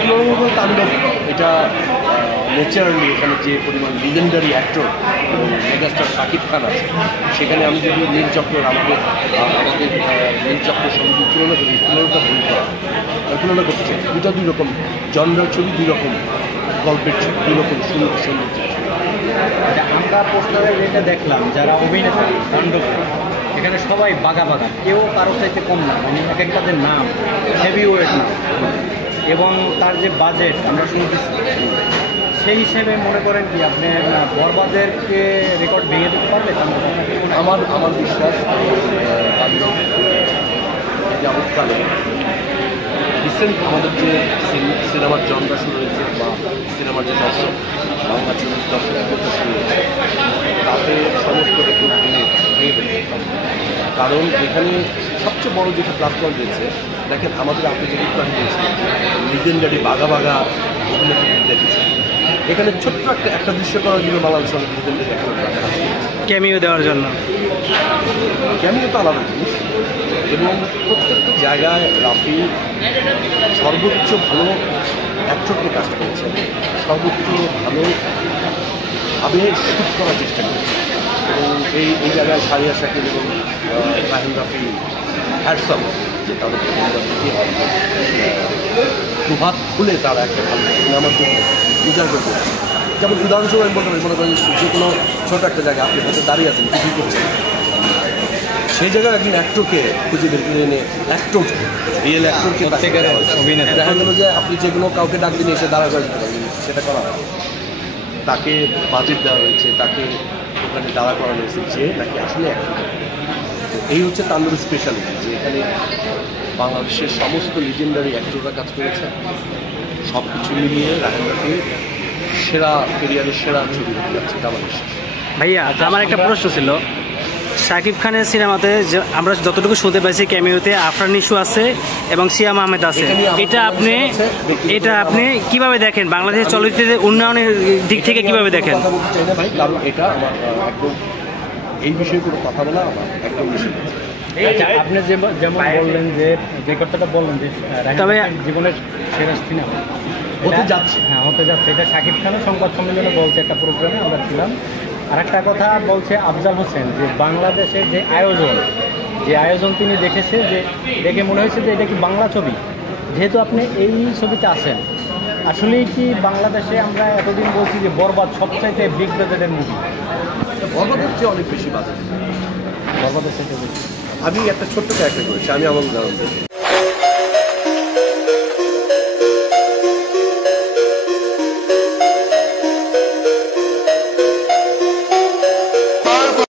তুলনামূলক তাণ্ডব এটা ন্যাচারালি এখানে যে পরিমাণ লিজেন্ডারি অ্যাক্টর এবং মেগাস্টার শাকিব খান আছে, সেখানে আমি যদি নীলচক্রের আমাদের নীলচক্রের সঙ্গে যদি তুলনা করি, তুলনা করতে চাই, দুই রকম জনরার ছবি, দুই রকম গল্পের ছবি, দুই রকম সুন্দর সুন্দর ছবি। আমরা পোস্টারে যেটা দেখলাম, যারা অভিনেতা তাণ্ডব, এখানে সবাই বাঘা কেউ কারোর চাইতে কম না, মানে এক একটাদের নাম হেভি ওয়েট না, এবং তার যে বাজেট আমরা শুনতেছি, সেই হিসেবে মনে করেন কি আপনি বরবাদেরকে রেকর্ড ভেঙে দিতে পারবে? আমার বিশ্বাস তাণ্ডব যাবৎকালে রিসেন্ট আমাদের যে সিনেমার জনরা শুরু হয়েছে বা সিনেমার যে দর্শক, বাংলা ছবির দর্শক শুরু হয়েছে, তাতে সমস্ত রেকর্ড ভেঙে ফেলতে, কারণ এখানে সবচেয়ে বড় যেটা প্লাস পয়েন্ট রয়েছে, দেখেন আমাদের আন্তর্জাতিক প্রাণী রয়েছে লিজেন্ডারি বাঘা অভিনেত্রী দেখেছে, এখানে ছোট্ট একটা দৃশ্য করার জন্য বাংলাদেশের লিজেন্ডারি একটা ক্যামিও দেওয়ার জন্য, ক্যামিও তো আলাদা জিনিস, এবং প্রত্যেকটা জায়গায় রাফি সর্বোচ্চ ভালো অ্যাক্টরকে কাজ করেছে, সর্বোচ্চ ভালোভাবে শুট করার চেষ্টা করেছে, এবং এই জায়গায় সারিয়া শাকিল এবং রাহিম রাফি হ্যাটসঅপ যে তাদের প্রভাব খুলে তারা একটা ভালো সিনেমার জন্য উজাগর করছে। যেমন উদাহরণস্বরূপ আমি বলতে পারি, মনে করেন যে কোনো ছোটো একটা জায়গায় আপনি হয়তো দাঁড়িয়ে আছেন, কিছুই করছেন, সেই জায়গায় একজন অ্যাক্টরকে খুঁজে বের করে এনে অ্যাক্টর রিয়েল অ্যাক্টরকে দেখা গেল যে আপনি যে কোনো কাউকে ডাক দিনে এসে দাঁড়া করে দিতে পারবেন, সেটা করা হয়, তাকে বাজেট দেওয়া হয়েছে, তাকে ওখানে দাঁড়া করানো হয়েছে, যে নাকি আসলে অ্যাক্টর। এই হচ্ছে তাণ্ডব স্পেশালিটি, যে এখানে বাংলাদেশের সমস্ত লিজেন্ডারি অ্যাক্টররা কাজ করেছে, সব কিছু মিলিয়ে রাহিম রাফি সেরা কেরিয়ারের সেরা ছবি হতে যাচ্ছে, এটা আমার বিশ্বাস। ভাইয়া আমার একটা প্রশ্ন ছিল, শাকিব খানের সিনেমাতে আমরা যতটুকু শুনতে পাইছি ক্যামিওতে আফরান নিশু আছে এবং সিয়াম আহমেদ আছে, এটা আপনি কিভাবে দেখেন? বাংলাদেশের চলচ্চিত্রের উন্নয়নের দিক থেকে কিভাবে দেখেন? কথা বলতে চাই না ভাই, কারণ এটা আমার একদম এই বিষয়ে কোনো কথা বলা আমার একদম নিষেধ। আপনি যেমন বললেন যে কথাটা বললেন যে তবে জীবনের সেরা সিনেমা হতে যাচ্ছে, হ্যাঁ হতে যাচ্ছে, এটা শাকিব খানের সংবাদ সম্মেলনে বলছে, একটা প্রোগ্রামে আমরা ছিলাম। আর একটা কথা বলছে আফজাল হোসেন, যে বাংলাদেশের যে আয়োজন তিনি দেখেছে, যে দেখে মনে হয়েছে যে এটা কি বাংলা ছবি, যেহেতু আপনি এই ছবিতে আছেন, আসলেই কি বাংলাদেশে আমরা এতদিন বলছি যে বরবাদ সবচাইতে বিগ বাজেটের মুভি? বরবাদের চেয়ে অনেক বেশি বাজেট, বরবাদের সাথে বেশি। আমি একটা ছোট্ট ক্যারেক্টার করেছি, আমি আমার উদাহরণ দিয়েছি।